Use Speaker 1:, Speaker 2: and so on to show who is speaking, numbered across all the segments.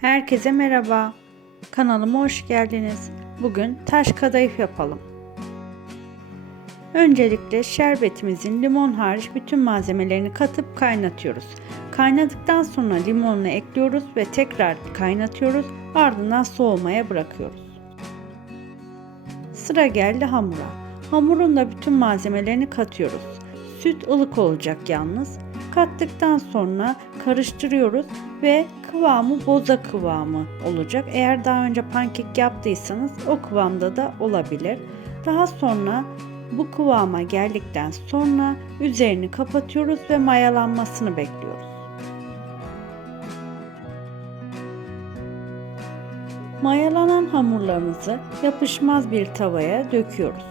Speaker 1: Herkese merhaba. Kanalıma hoş geldiniz. Bugün taş kadayıf yapalım. Öncelikle şerbetimizin limon hariç bütün malzemelerini katıp kaynatıyoruz. Kaynadıktan sonra limonunu ekliyoruz ve tekrar kaynatıyoruz. Ardından soğumaya bırakıyoruz. Sıra geldi hamura. Hamurun da bütün malzemelerini katıyoruz. Süt ılık olacak yalnız. Kattıktan sonra karıştırıyoruz ve kıvamı boza kıvamı olacak. Eğer daha önce pankek yaptıysanız o kıvamda da olabilir. Daha sonra bu kıvama geldikten sonra üzerini kapatıyoruz ve mayalanmasını bekliyoruz. Mayalanan hamurlarımızı yapışmaz bir tavaya döküyoruz.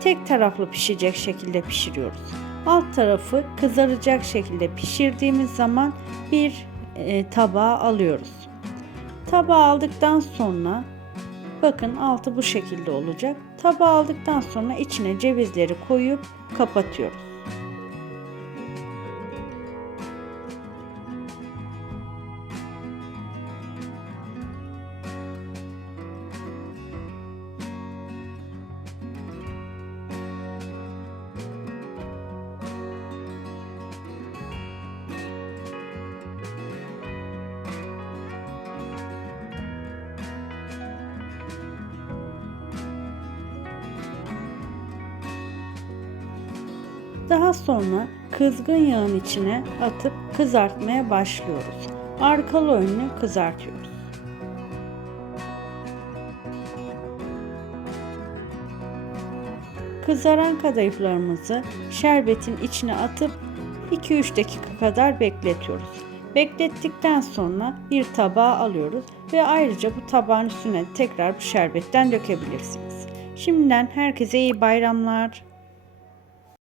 Speaker 1: Tek taraflı pişecek şekilde pişiriyoruz. Alt tarafı kızaracak şekilde pişirdiğimiz zaman bir e, tabağa alıyoruz. Tabağa aldıktan sonra bakın altı bu şekilde olacak. Tabağa aldıktan sonra içine cevizleri koyup kapatıyoruz. Daha sonra kızgın yağın içine atıp kızartmaya başlıyoruz. Arkalı önlü kızartıyoruz. Kızaran kadayıflarımızı şerbetin içine atıp 2-3 dakika kadar bekletiyoruz. Beklettikten sonra bir tabağa alıyoruz ve ayrıca bu tabağın üstüne tekrar bu şerbetten dökebilirsiniz. Şimdiden herkese iyi bayramlar.